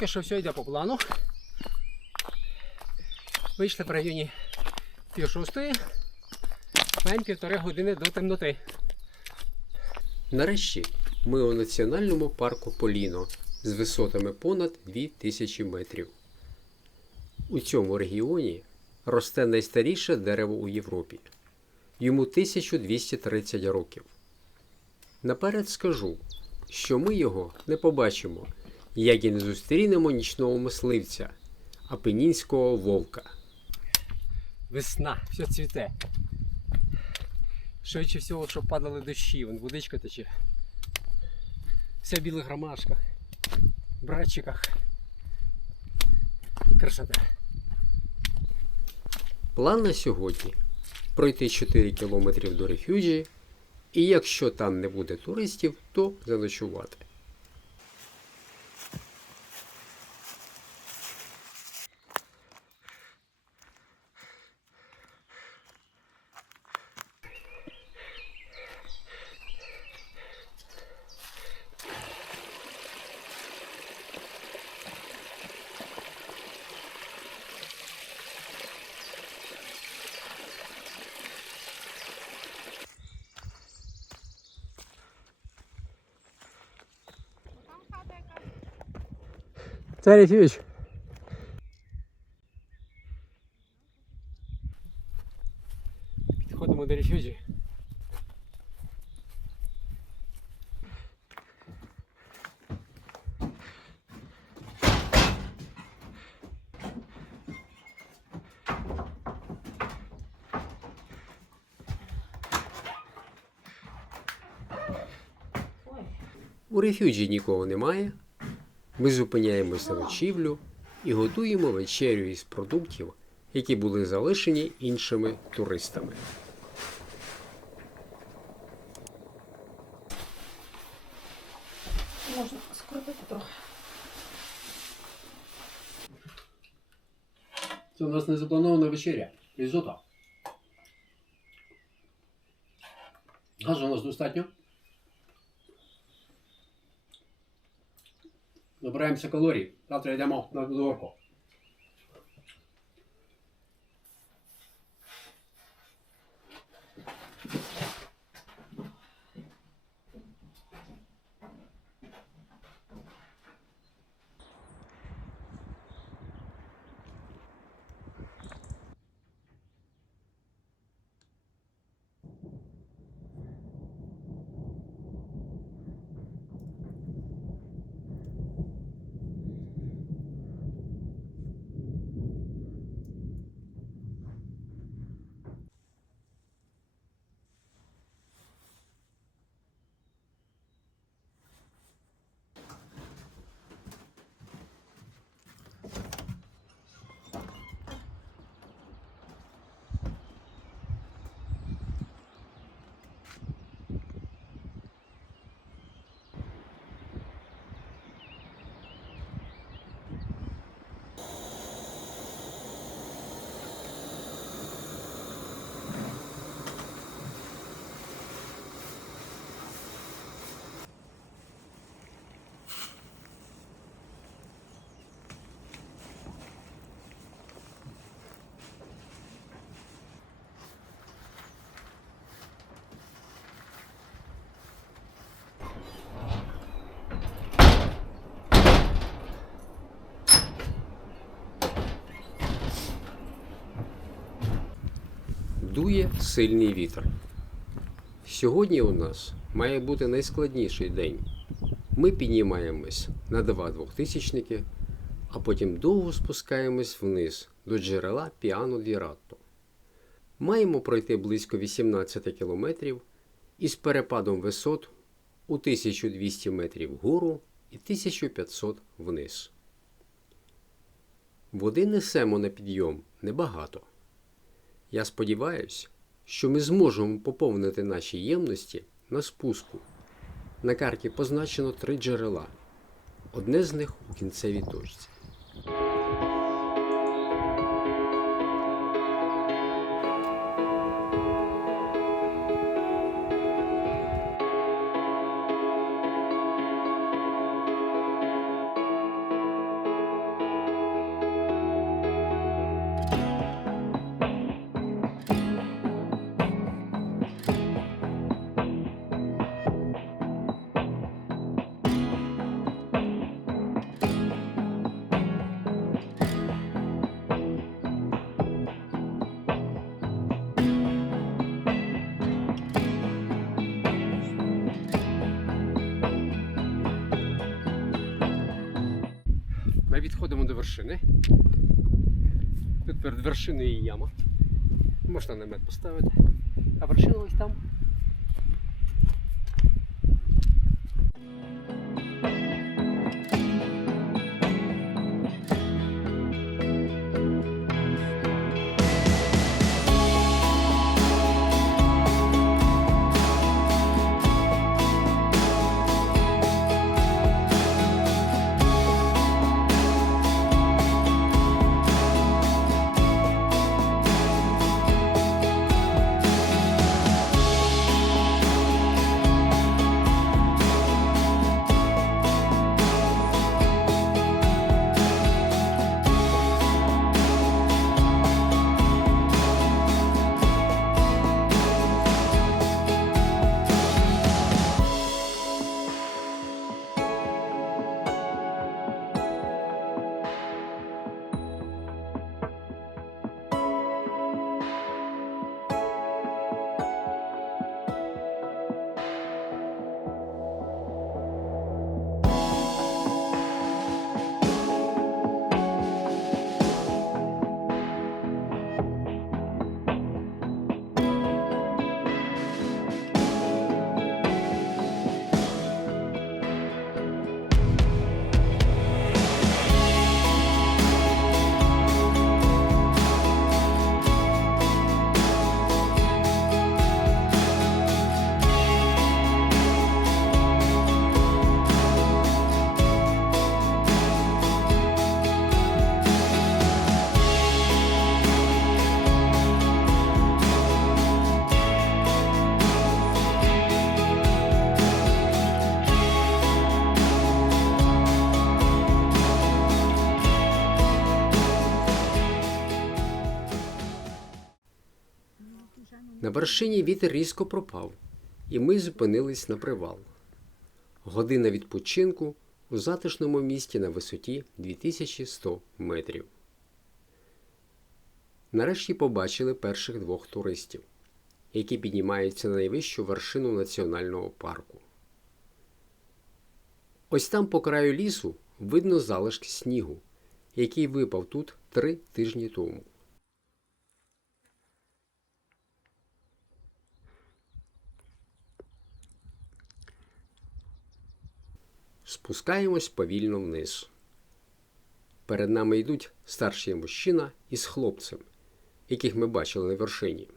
Поки що все йде по плану. Вийшли в районі 5:30, маємо 1,5 години до темноти. Нарешті ми у національному парку Поліно з висотами понад 2000 метрів. У цьому регіоні росте найстаріше дерево у Європі. Йому 1230 років. Наперед скажу, що ми його не побачимо, як і не зустрінемо нічного мисливця, апенінського вовка. Весна, все цвіте. Швидше всього, щоб падали дощі, вон водичка тече. Все в білих ромашках, братчиках. Красота. План на сьогодні – пройти 4 кілометрів до рефюджі, і якщо там не буде туристів, то заночувати. Це рефюдж. Підходимо до рефюджі. У рефюджі нікого немає. Ми зупиняємось на ночівлю і готуємо вечерю із продуктів, які були залишені іншими туристами. Можна скрутити трохи. Це у нас не запланована вечеря. Різото. Газу у нас достатньо. Набираємося калорій. Завтра йдемо на горку. Дує сильний вітер. Сьогодні у нас має бути найскладніший день. Ми піднімаємось на 2 двохтисячники, а потім довго спускаємось вниз до джерела Піано ді Ратто. Маємо пройти близько 18 кілометрів із перепадом висот у 1200 метрів вгору і 1500 вниз. Води несемо на підйом небагато. Я сподіваюся, що ми зможемо поповнити наші ємності на спуску. На карті позначено 3 джерела. Одне з них у кінцевій точці. підходимо до вершини. Тут перед вершиною яма. Можна намет поставити. А вершина ось там. На вершині вітер різко пропав, і ми зупинились на привал. Година відпочинку у затишному місті на висоті 2100 метрів. Нарешті побачили перших двох туристів, які піднімаються на найвищу вершину національного парку. Ось там по краю лісу видно залишки снігу, який випав тут 3 тижні тому. Спускаємось повільно вниз. Перед нами йдуть старший мужчина із хлопцем, яких ми бачили на вершині.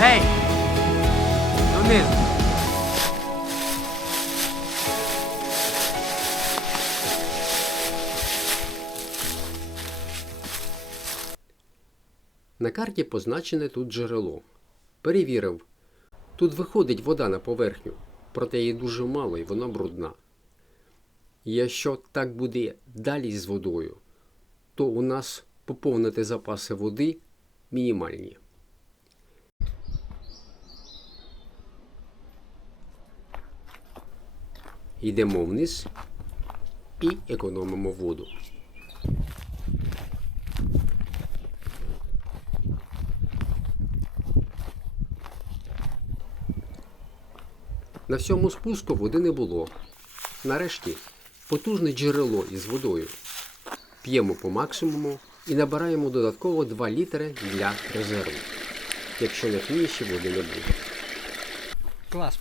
Гей! Донизу! На карті позначене тут джерело. Перевірив. Тут виходить вода на поверхню, проте її дуже мало і вона брудна. Якщо так буде далі з водою, то у нас поповнити запаси води мінімальні. Йдемо вниз і економимо воду. На всьому спуску води не було. Нарешті потужне джерело із водою. П'ємо по максимуму і набираємо додатково 2 літри для резерву, якщо на фініші води не буде. Клас,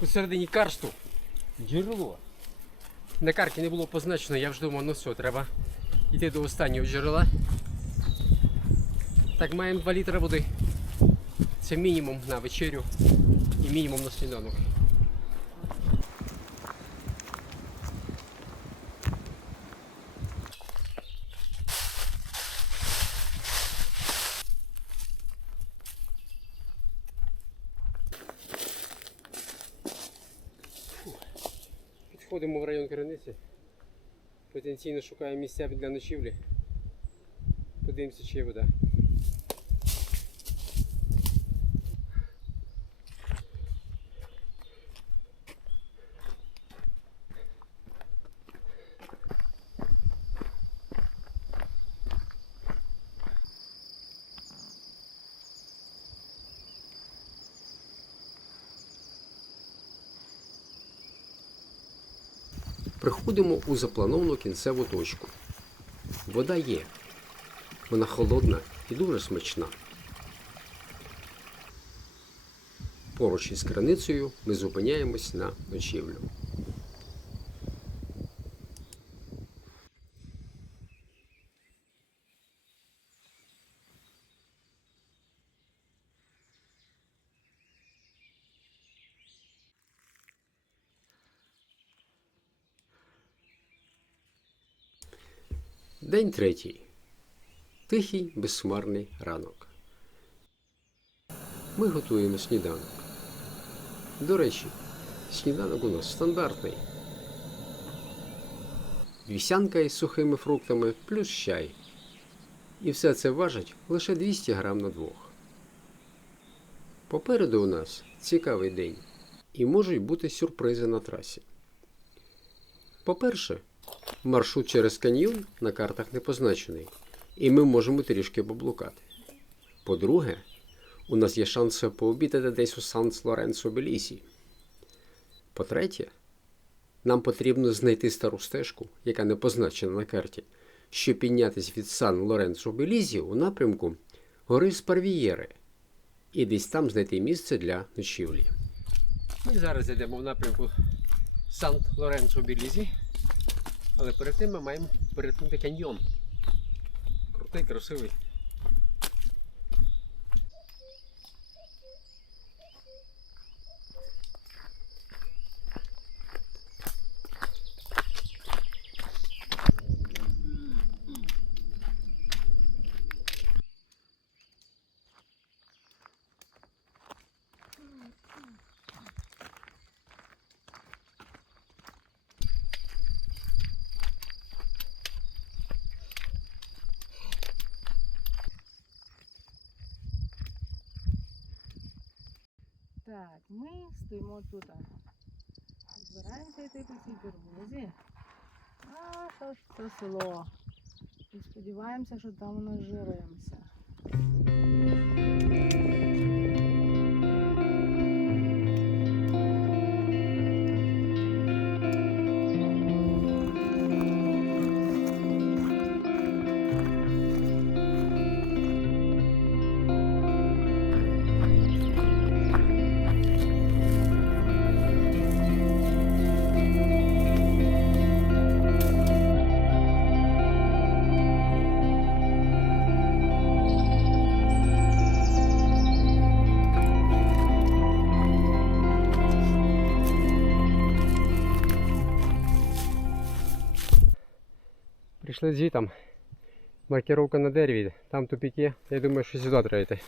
посередині карсту джерело. На карті не було позначено, я вже думав, ну все, треба йти до останнього джерела. Так, маємо 2 літри води. Це мінімум на вечерю і мінімум на сніданок. Входимо в район Криниці. Потенційно шукаємо місця для ночівлі. Подивимося, чи є вода. Приходимо у заплановану кінцеву точку. Вода є. Вона холодна і дуже смачна. Поруч із криницею ми зупиняємось на ночівлю. День третій. Тихий, безхмарний ранок. Ми готуємо сніданок. До речі, сніданок у нас стандартний. Вівсянка із сухими фруктами плюс чай. І все це важить лише 200 грам на двох. Попереду у нас цікавий день. І можуть бути сюрпризи на трасі. По-перше, маршрут через каньйон на картах не позначений, і ми можемо трішки поблукати. По-друге, у нас є шанс пообідати десь у Сан-Лоренцо-Белісі. По-третє, нам потрібно знайти стару стежку, яка не позначена на карті, щоб піднятися від Сан-Лоренцо-Белісі у напрямку гори Спарвієри і десь там знайти місце для ночівлі. Ми зараз йдемо в напрямку Сан-Лоренцо-Белісі. Але перед тим ми маємо перетнути каньйон. Крутий, красивий. Так, ми стоїмо тут. Збираємося йти по цій дорозі. Аж це село. І сподіваємося, що там нажируємося. Прийшли звітом. Маркировка на дереві, там тупіки. Я думаю, що сюди треба йти.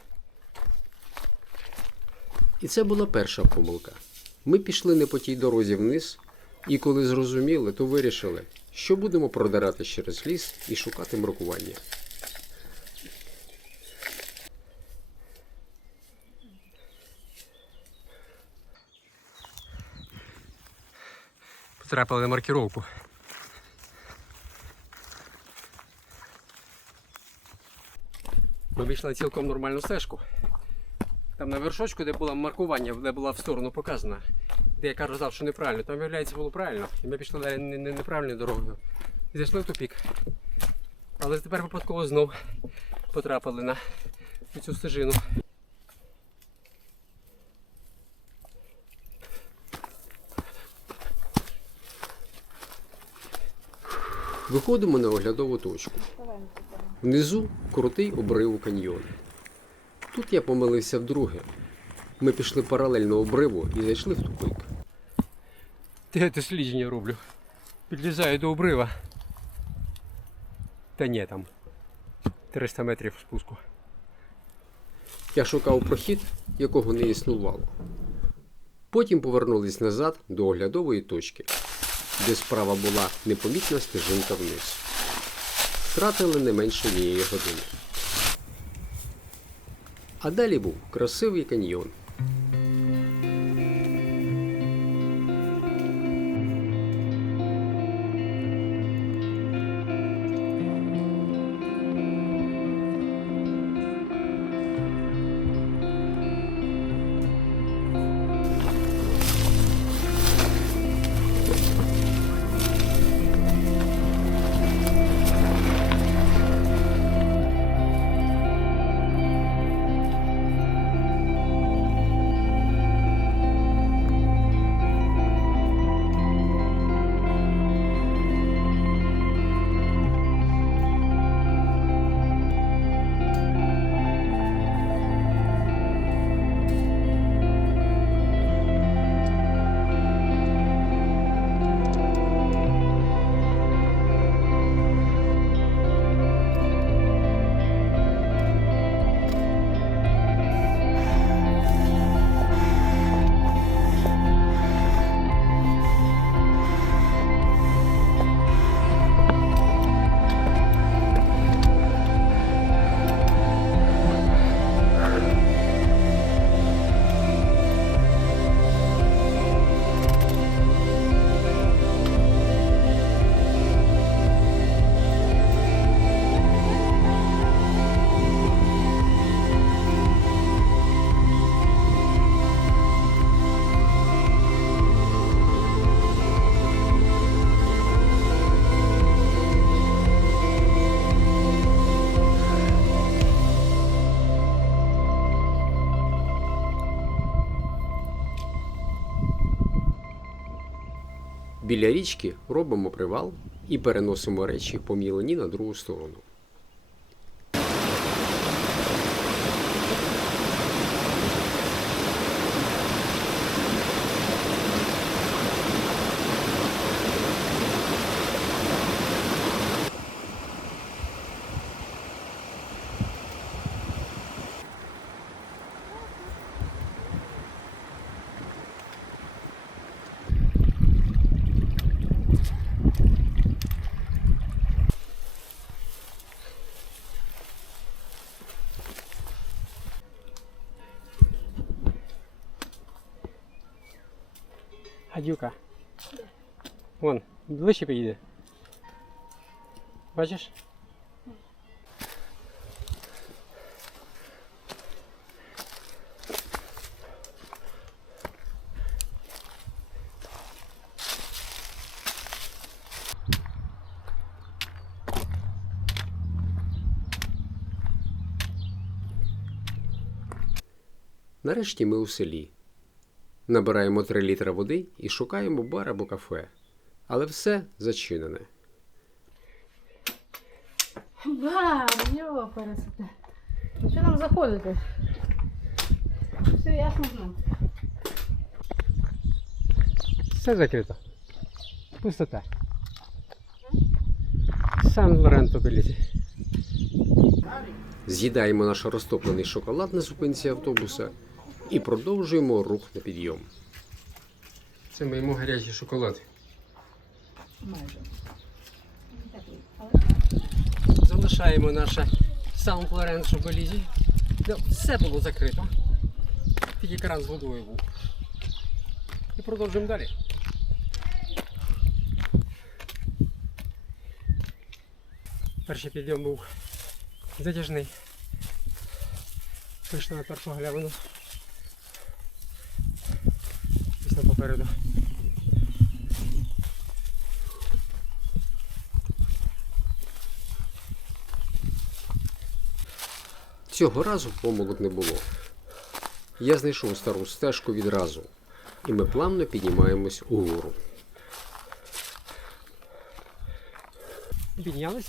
І це була перша помилка. Ми пішли не по тій дорозі вниз, і коли зрозуміли, то вирішили, що будемо продиратись через ліс і шукати маркування. Потрапили на маркировку. Ми вийшли на цілком нормальну стежку. Там на вершочку, де було маркування, де була в сторону показана, де я казав, що неправильно, там, виявляється, було правильно. І ми пішли далі неправильною дорогою. І зайшли в тупік. Але тепер випадково знов потрапили на цю стежину. Виходимо на оглядову точку. Внизу крутий обрив каньйону. Тут я помилився вдруге. Ми пішли паралельно обриву і зайшли в тупик. Я дослідження роблю. Підлізаю до обрива. Та ні, там 300 метрів спуску. Я шукав прохід, якого не існувало. Потім повернулись назад до оглядової точки. де справа була непомітна стежинка вниз. Втратили не менше однієї години. А далі був красивий каньйон. Біля річки робимо привал і переносимо речі по мілині на другу сторону. Гадюка. Вон, ближче підійде. Бачиш? Нарешті ми у селі. Набираємо 3 літра води і шукаємо бар або кафе. Але все зачинене. Йо, пересите. Що нам заходити? Все ясно нам. Все закрито. Пустота. Сан-Лоренто-Белізі. З'їдаємо наш розтоплений шоколад на зупинці автобуса і продовжуємо рух на підйом. Це моєму гарячий шоколад. Майже. Залишаємо наше Сан-Лоренто-Белізі. Де все було закрито. Тільки кран з водою був. І продовжуємо далі. Перший підйом був затяжний. Вийшли на першу галявину. Ось там попереду. Цього разу помилок не було. Я знайшов стару стежку відразу, і ми плавно піднімаємось угору. Піднялись.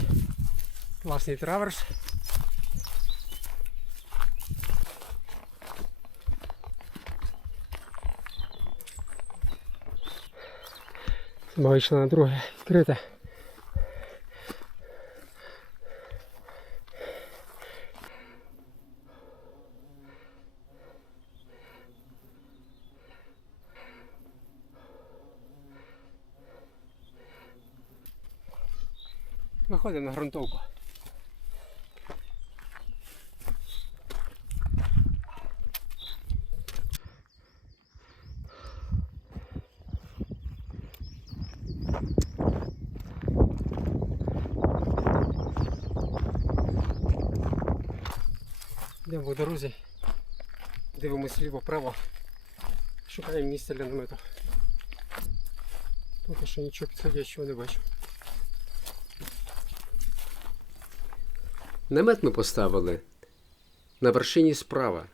Класний траверс. Ми вийшли на друге відкрите. виходимо на ґрунтовку. Йдемо по дорозі, дивимося ліво-право, шукаємо місце для намету. Поки що нічого підходящого не бачу. Намет ми поставили на вершині справа,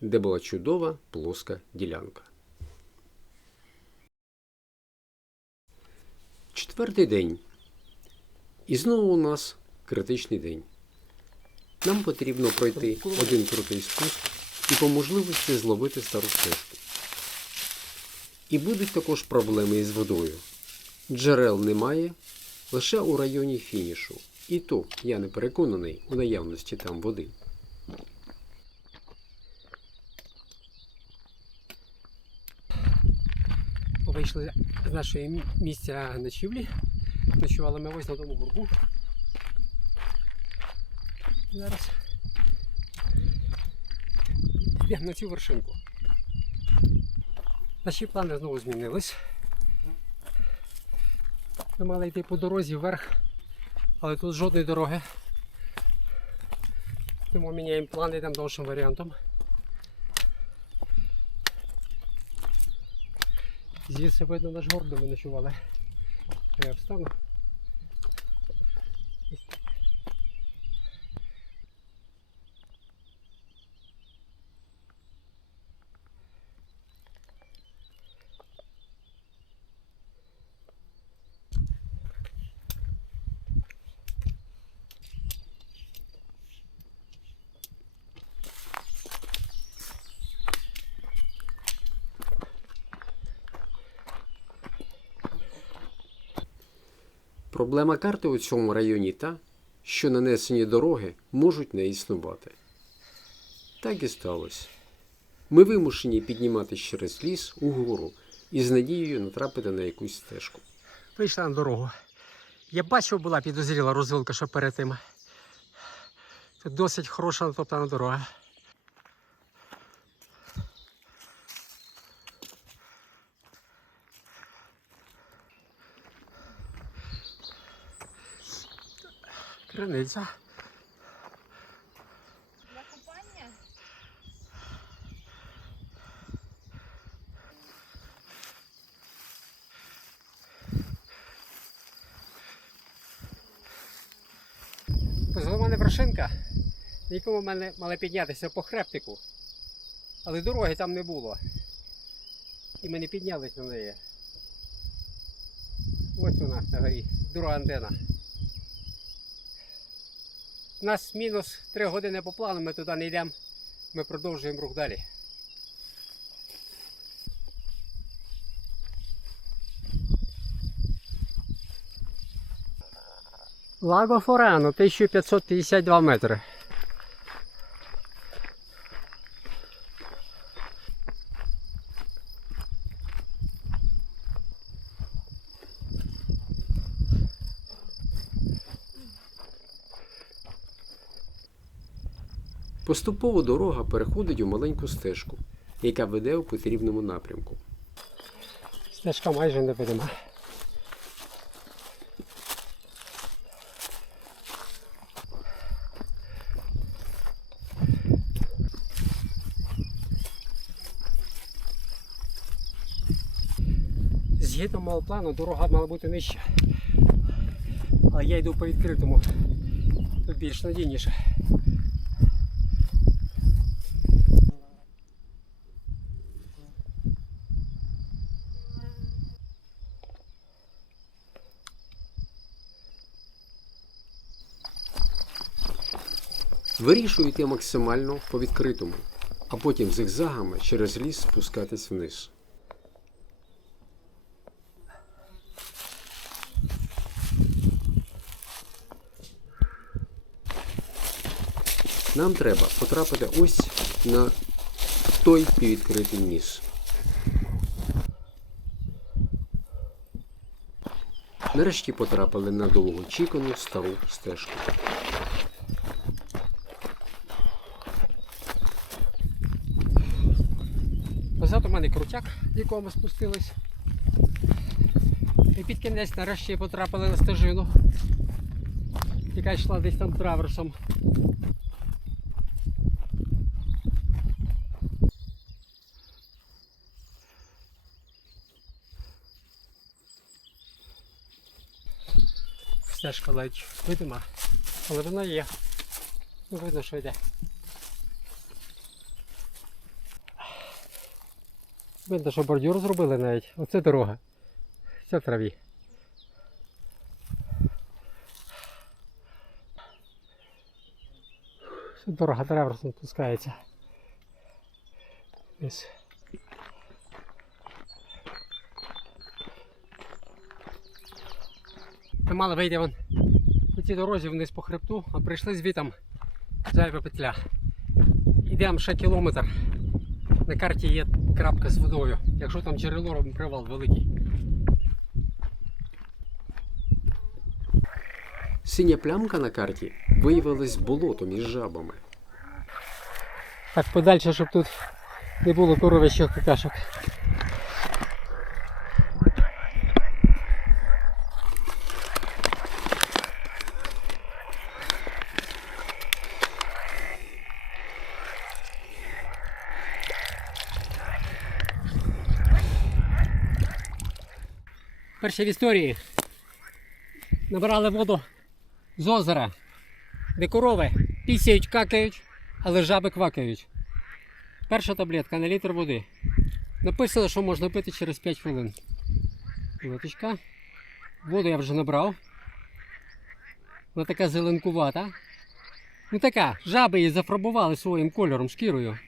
де була чудова плоска ділянка. Четвертий день. І знову у нас критичний день. Нам потрібно пройти один крутий спуск і по можливості зловити стару стежку. І будуть також проблеми із водою. Джерел немає, лише у районі фінішу. І то я не переконаний у наявності там води. Вийшли з нашої місця ночівлі. Ночували ми ось на тому горбу. Зараз йдемо на цю вершинку. Наші плани знову змінились. Ми мали йти по дорозі вверх, але тут жодної дороги. Тому міняємо плани, йдемо довшим варіантом. Звідси видно наш горб, де ми ночували. Я встану. Проблема карти у цьому районі та, що нанесені дороги можуть не існувати. Так і сталося. Ми вимушені підніматися через ліс угору із надією натрапити на якусь стежку. Вийшла на дорогу. Я бачив, була підозріла розвилка, що перед тим. Тут досить хороша натоптана дорога. Криниця. Для купання? Поза мене вершинка, на якому мене мали піднятися по хребтику. Але дороги там не було. І ми не піднялись на неї. Ось вона на горі, друга антена. У нас мінус 3 години по плану, ми туди не йдемо. Ми продовжуємо рух далі. Лаго Форано, 1552 метри. Поступово дорога переходить у маленьку стежку, яка веде у потрібному напрямку. Стежка майже не видима. Згідно мого плану, дорога мала бути нижча. Але я йду по відкритому. Тут більш надійніше. Вирішую йти максимально по відкритому, а потім зигзагами через ліс спускатись вниз. Нам треба потрапити ось на той піввідкритий ніс. Нарешті потрапили на довгоочікувану стару стежку. Позаду в мене крутяк, в якого ми спустились. І під кінець нарешті потрапили на стежину, яка йшла десь там траверсом. Стежка ледь видима, але вона є. Ну, видно, що йде. Видно, що бордюр зробили навіть. Оце дорога. Все в траві. Дорога траверсом спускається. Ось. Ми мали вийти вон по цій дорозі вниз по хребту, а прийшли звітом зайва петля. Йдемо ще кілометр. На карті є крапка з водою. Якщо там джерело, робимо привал великий. Синя плямка на карті виявилась болотом із жабами. Так подальше, щоб тут не було коров'ячих какашок. Перше в історії набрали воду з озера, де корови пісяють, какають, але жаби квакають. Перша таблетка на літр води. Написано, що можна пити через 5 хвилин. Лоточка. Воду я вже набрав. Вона така зеленкувата. Ну така, жаби її зафарбували своїм кольором, шкірою.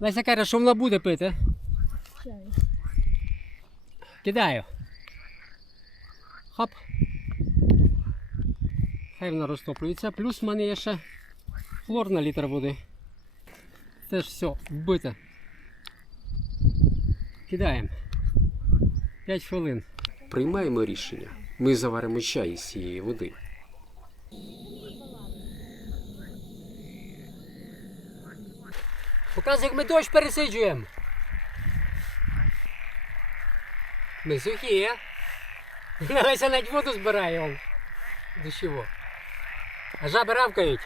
Леся каже, що вона буде пити. Кидаю. Хоп. Хай вона розтоплюється. Плюс в мене є ще хлор на літр води. Це ж все, вбите. Кидаємо. 5 хвилин. Приймаємо рішення. Ми заваримо чай із цієї води. Показує, як ми дощ пересиджуємо. Ми сухі, а? Леся навіть воду збирає, он. Дощово. А жаби равкають.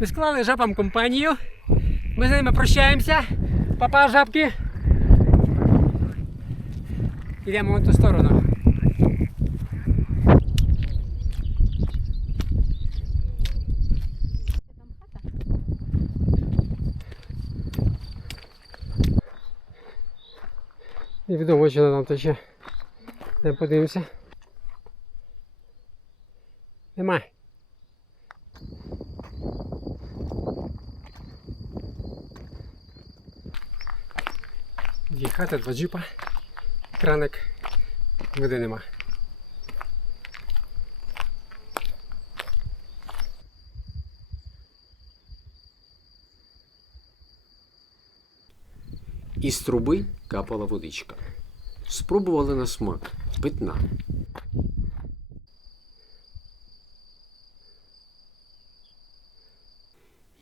Ми склали жабам компанію. Ми з ними прощаємося. Папа, жабки. Йдемо в ту сторону. Невідомо, що нам то ще. Не подивимося. Нема. Дві хати, 2 джипа. Краник. Води нема. Із труби капала водичка. Спробували на смак. Питна.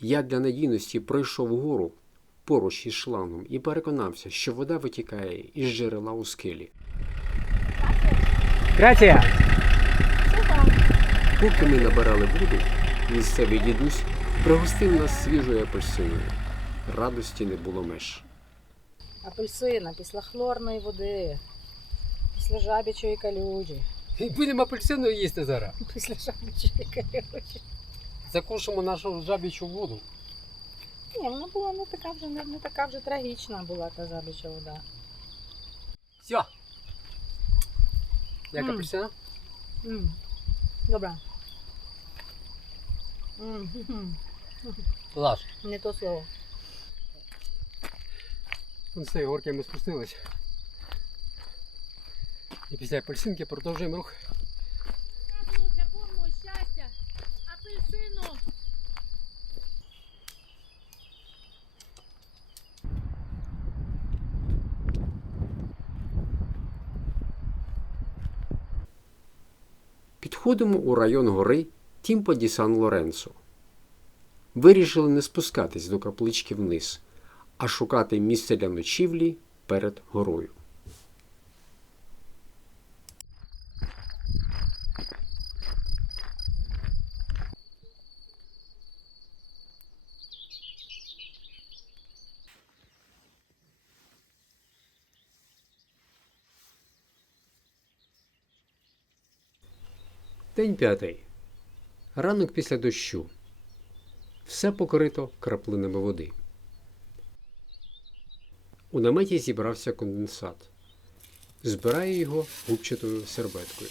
Я для надійності пройшов гору поруч із шлангом і переконався, що вода витікає із джерела у скелі. Грація! Поки ми набирали воду, місцевий дідусь пригостив нас свіжою апельсиною. Радості не було меж. Апельсина після хлорної води, після жабячої калюжі. Будемо апельсину їсти зараз. Після жабячої калюжі. Закушимо нашу жабічу воду. Ні, вона була не така вже трагічна була та жабяча вода. Все. Як Мм. апельсина? Добре. Лаш. Не то слово. Вон з цієї горки ми спустились. І після апельсинки продовжуємо рух. Це було для повного щастя. Апельсину. Підходимо у район гори Тімпо ді Сан Лоренцо. Вирішили не спускатись до каплички вниз, а шукати місце для ночівлі перед горою. День 5. Ранок після дощу. Все покрито краплинами води. У наметі зібрався конденсат. Збираю його губчатою серветкою.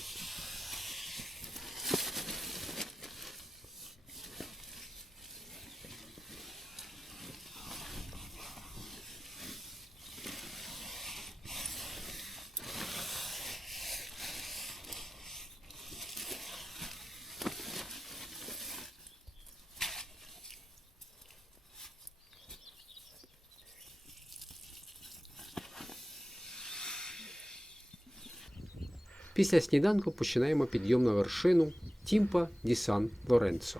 Після сніданку починаємо підйом на вершину Тімпо ді Сан Лоренцо.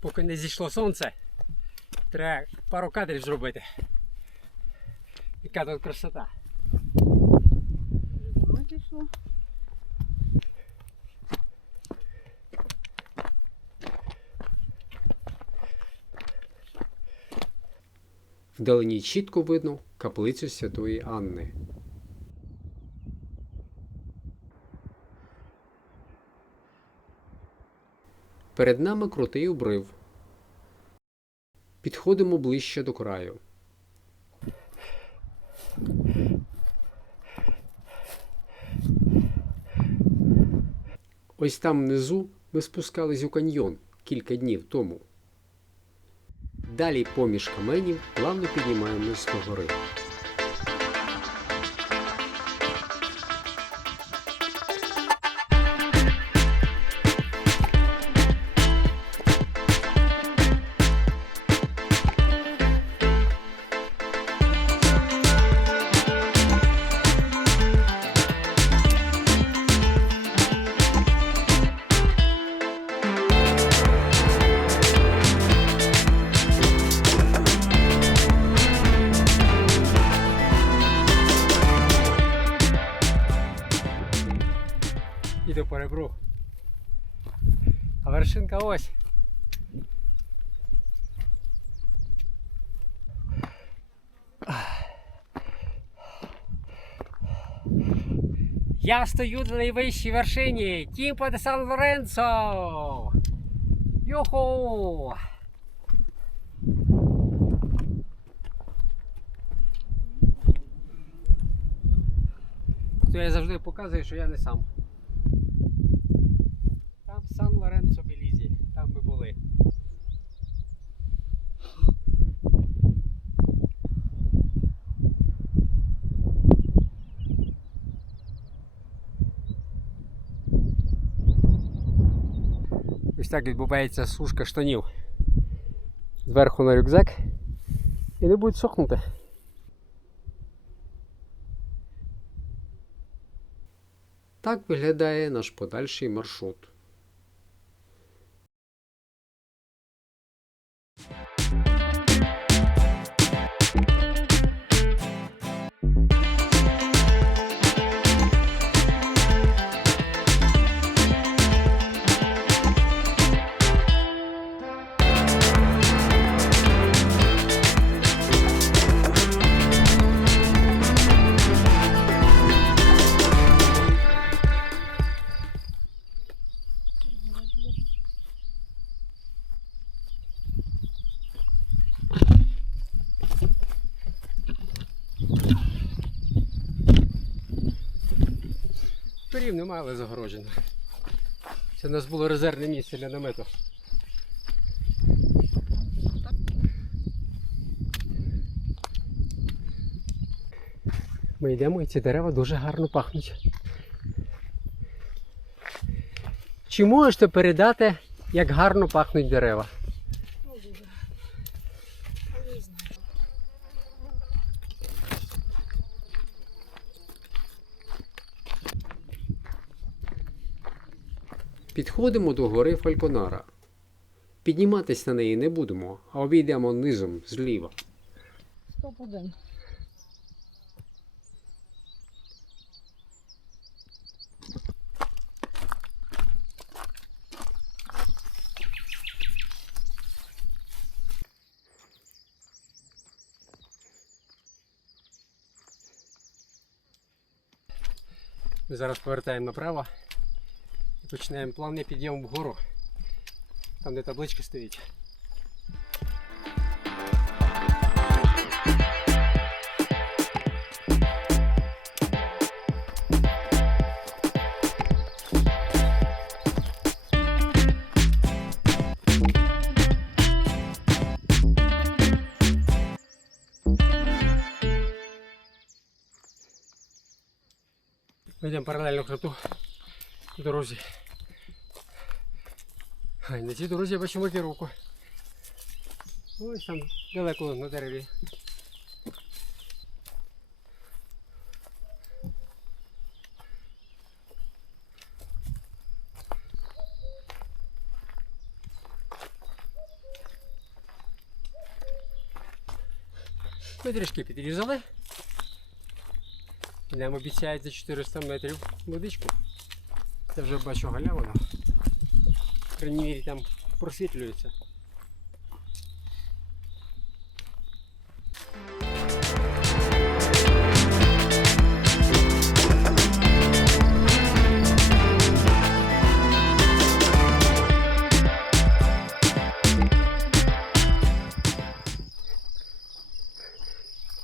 Поки не зійшло сонце, треба пару кадрів зробити. Яка тут красота. Ось пішло. Вдалині чітко видно каплицю Святої Анни. Перед нами крутий обрив. Підходимо ближче до краю. Ось там внизу ми спускались у каньйон кілька днів тому. Далі поміж каменів плавно піднімаємось до гори. І до перебру. А вершинка ось. Я стою на найвищій вершині Тімпо ді Сан Лоренцо. Йоху! То я завжди показую, що я не сам. Там Сан Лоренцо Белізі, там ми були. Ось так відбувається сушка штанів. Зверху на рюкзак і не будуть сохнути. Так виглядає наш подальший маршрут. Перів немає, але загороджено. Це у нас було резервне місце для намету. Ми йдемо і ці дерева дуже гарно пахнуть. Чи можете передати, як гарно пахнуть дерева? Підходимо до гори Фальконара. Підніматись на неї не будемо, а обійдемо низом зліва. 100%. Ми зараз повертаємо направо і починаємо плавний підйом вгору, там де табличка стоїть. Ми йдемо паралельно хребту по дорозі. А на цій дорозі я бачу маркировку. Ось там далеко на дереві. Ми трішки підрізали. І нам обіцяють за 400 метрів водичку. Це вже бачу галявину. В крайній мірі там просвітлюється.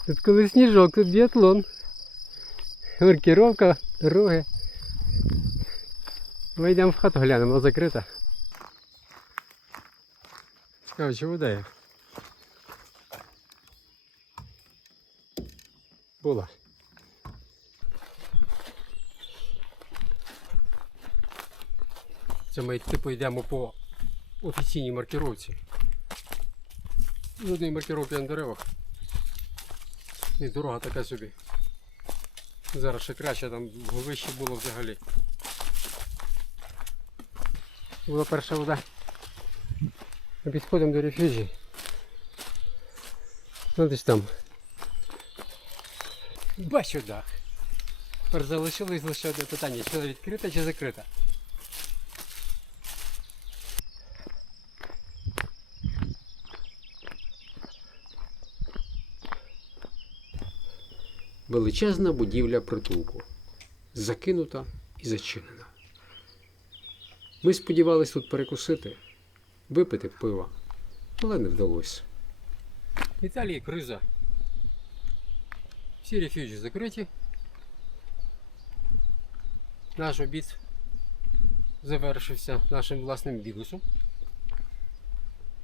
Тут коли сніжок, тут біатлон. Маркировка, дороги. Ми йдемо в хату глянемо, вона закрита. Цікаво, чи вода є? Була. Це ми типу йдемо по офіційній маркировці. Жодної маркировки на деревах. І дорога така собі. Зараз ще краще, там вище було взагалі. Була перша вода. Ми підходимо до рефюжі. Ну десь там. Бачу дах. Тепер залишилось лише одне питання, чи вона відкрита, чи закрита. Величезна будівля притулку. Закинута і зачинена. Ми сподівались тут перекусити, випити пива, але не вдалося. В Італії криза. Всі рефюджі закриті. Наш обід завершився нашим власним бігусом.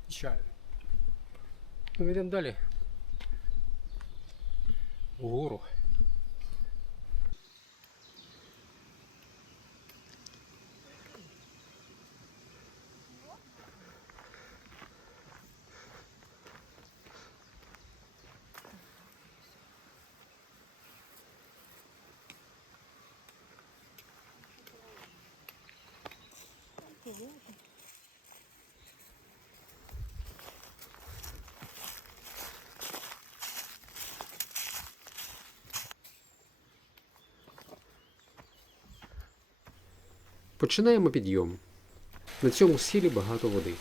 Чаю. Ми йдемо далі. Вгору. Починаємо підйом. На цьому схилі багато води.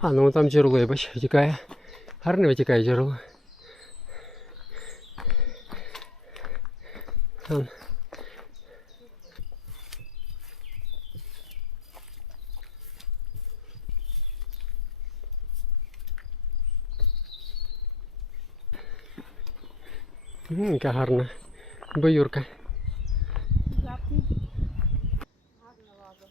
А, ну там джерело, я бачу, витікає. Гарно витікає джерело. Там. Яка гарна боюрка. Гарна ваза.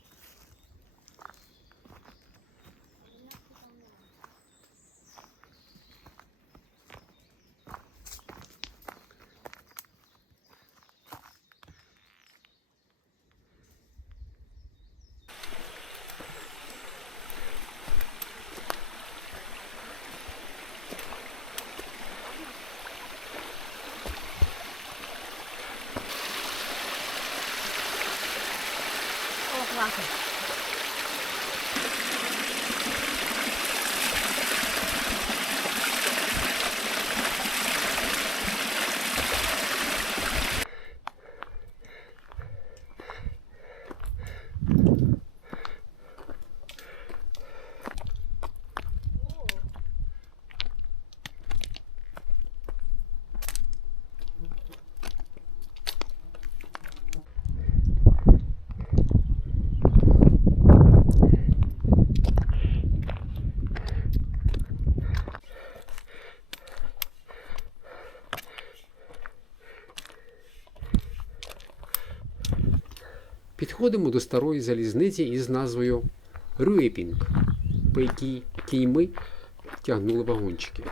О, класно. Підходимо до старої залізниці із назвою Рюєпінг, по якій кіньми тягнули вагончики.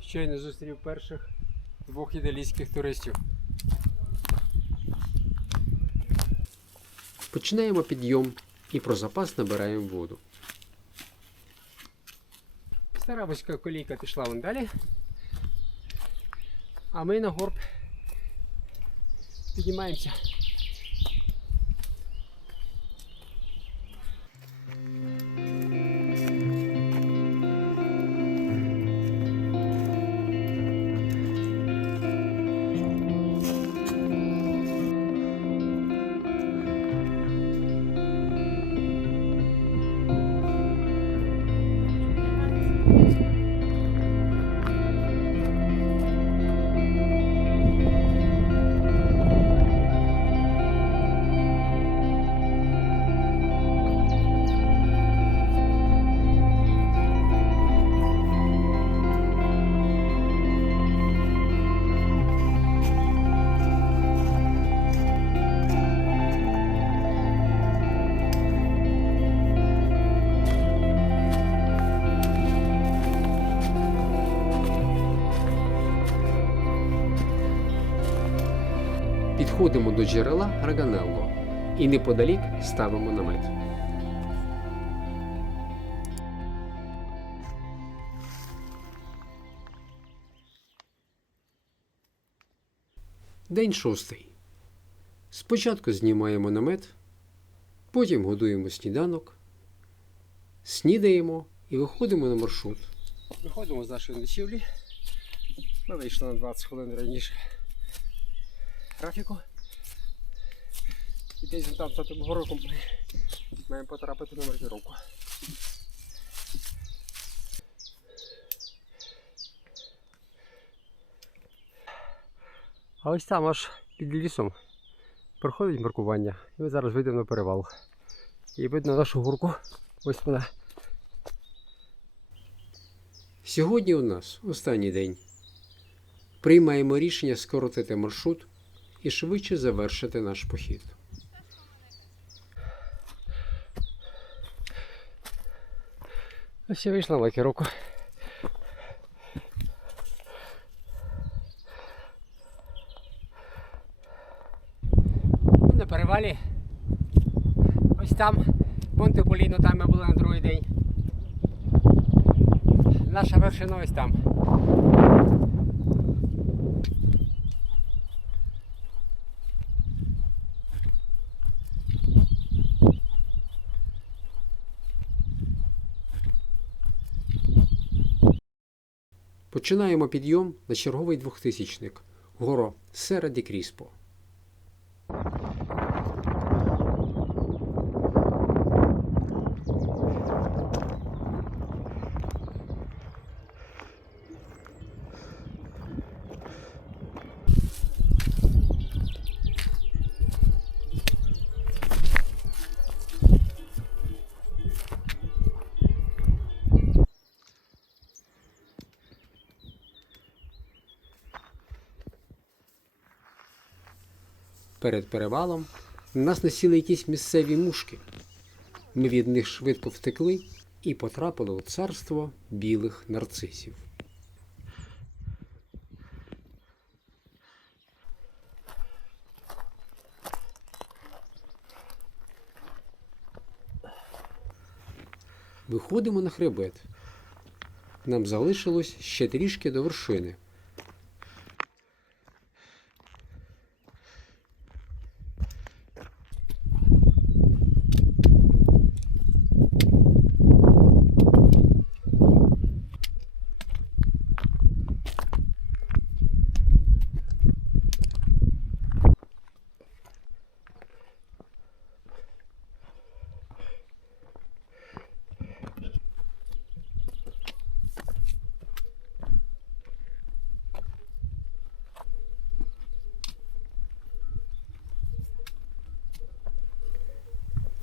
Щойно зустрів перших 2 італійських туристів. Починаємо підйом і про запас набираємо воду. Стара вузька колійка пішла вон далі. А ми на горб піднімаємося. Підходимо до джерела Раганелло і неподалік ставимо намет. День 6. Спочатку знімаємо намет, потім годуємо сніданок, снідаємо і виходимо на маршрут. Виходимо з нашої ночівлі. Ми вийшли на 20 хвилин раніше графіку. І десь там за тим гороком маємо потрапити на маркіровку. А ось там аж під лісом проходить маркування. І ми зараз вийдемо на перевал. І видно нашу горку. Ось вона. Сьогодні у нас останній день. Приймаємо рішення скоротити маршрут і швидше завершити наш похід. Ось я вийшла на маркіровку. На перевалі. Ось там, Монте-Поліно, там ми були на другий день. Наша вершина ось там. Починаємо підйом на черговий 2000-ник – гору Сера ді Кріспо. Перед перевалом на нас насіли якісь місцеві мушки. Ми від них швидко втекли і потрапили у царство білих нарцисів. Виходимо на хребет. Нам залишилось ще трішки до вершини.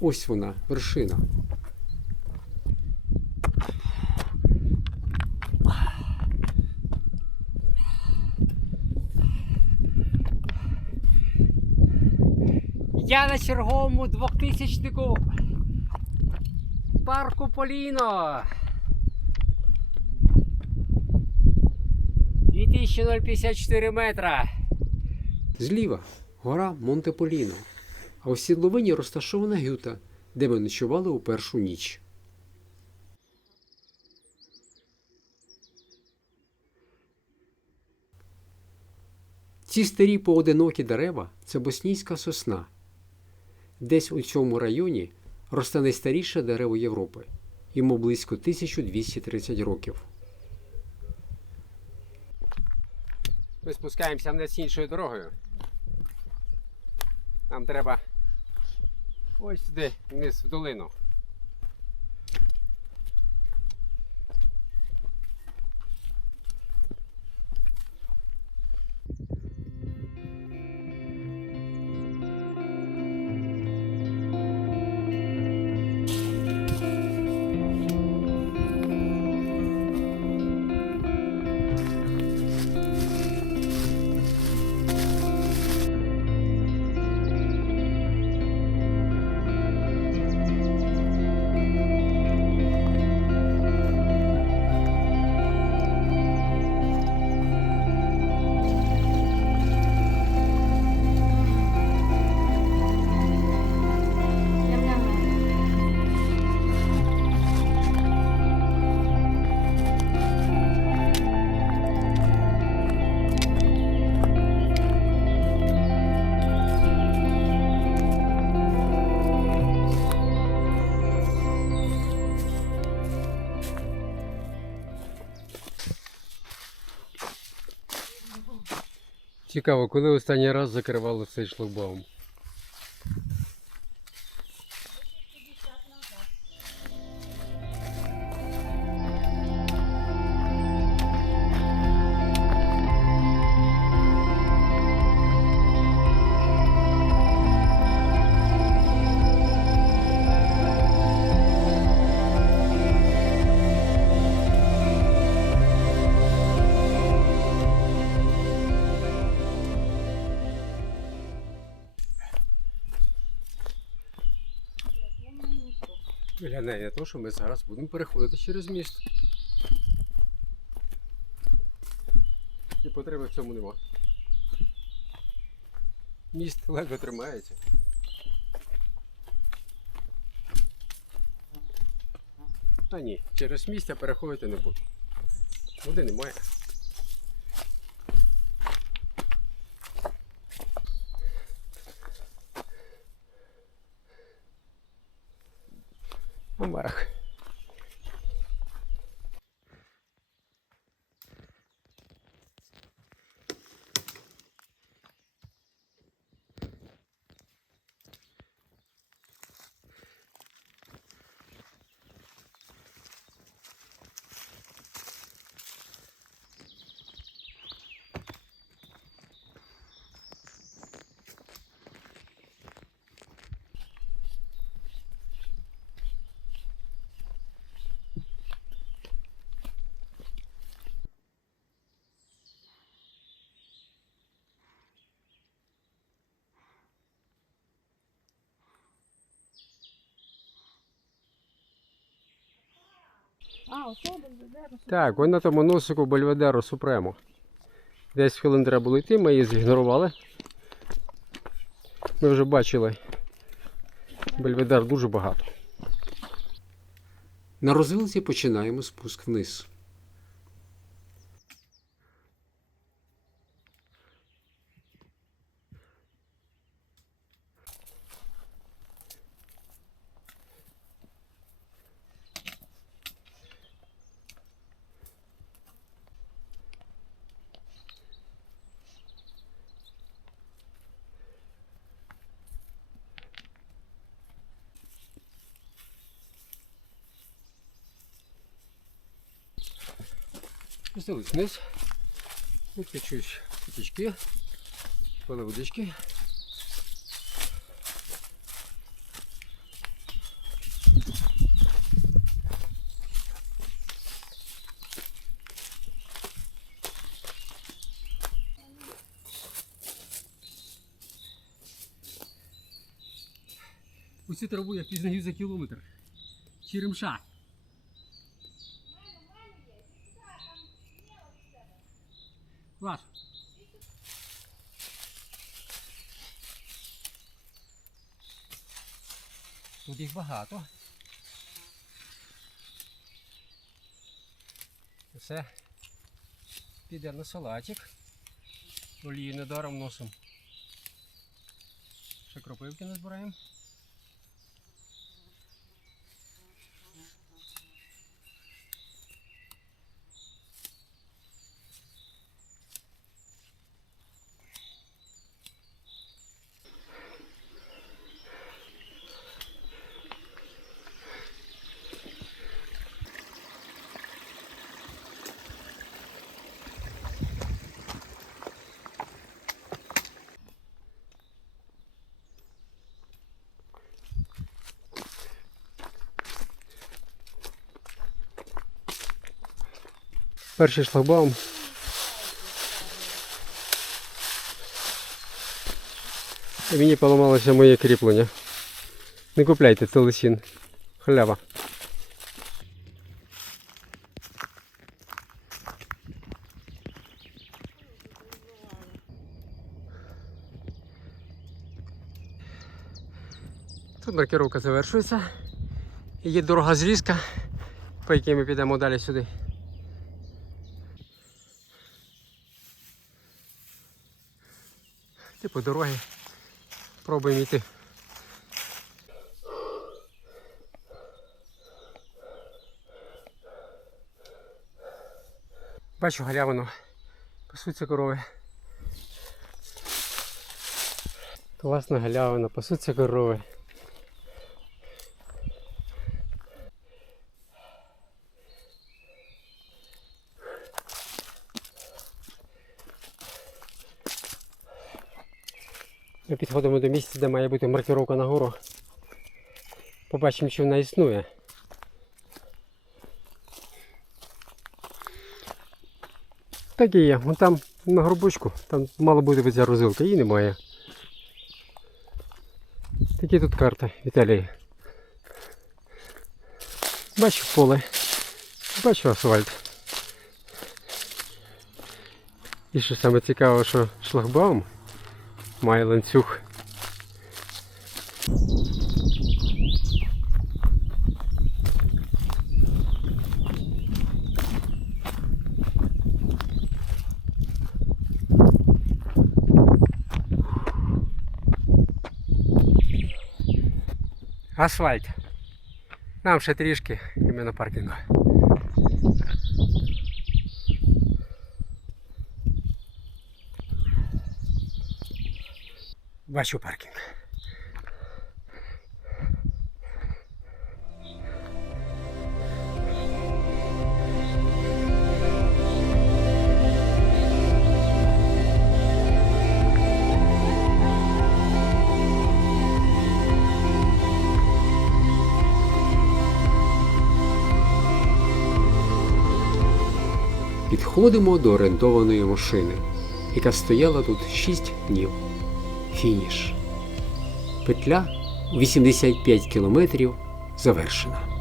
Ось вона, вершина. Я на черговому 2000-нику парку Поліно. 2054 метра. Зліва гора Монте-Поліно, а у сідловині розташована гюта, де ми ночували у першу ніч. Ці старі поодинокі дерева – це боснійська сосна. Десь у цьому районі росте найстаріше дерево Європи. Йому близько 1230 років. Ми спускаємося вниз іншою дорогою. Нам треба ось сюди, вниз в долину. Цікаво, коли останній раз закривали цей шлагбаум? Виглядає на те, що ми зараз будемо переходити через міст. І потреби в цьому нема. Міст ледве тримається. Та ні, через міст я переходити не буду. Води немає. Марах. А, ось Бельведеру. Так, ось на тому носику Бельведеру Супремо. 10 хвилин треба було йти, ми її зігнорували. Ми вже бачили, Бельведер дуже багато. На розвилці починаємо спуск вниз. Спустились вниз. Тут течуть потічки, пили водички. Усю траву я пізнаю за кілометр. Черемша. Клас. Тут їх багато. Все. Піде на салатик. Олію недаром носом. Ще кропивки назбираємо. Перший шлагбаум. І мені поламалося моє кріплення. Не купляйте телесін. Халява. Тут маркировка завершується. І є дорога зрізка, по якій ми підемо далі сюди. Типу дороги. Пробуємо йти. Бачу галявину. Пасуться корови. Класна галявина, пасуться корови. Ми підходимо до місця, де має бути маркировка на гору. Побачимо, чи вона існує. Так і є. Вон там на горбочку, там мала бути ця розилка, її немає. Такі тут карти в Італії. Бачу поле, бачу асфальт. І що саме цікаво, що шлагбаум має ланцюг. Асфальт. Нам ще трішки іменно паркінгу. Бачу паркінг. Підходимо до орендованої машини, яка стояла тут 6 днів. Фініш. Петля у 85 кілометрів завершена.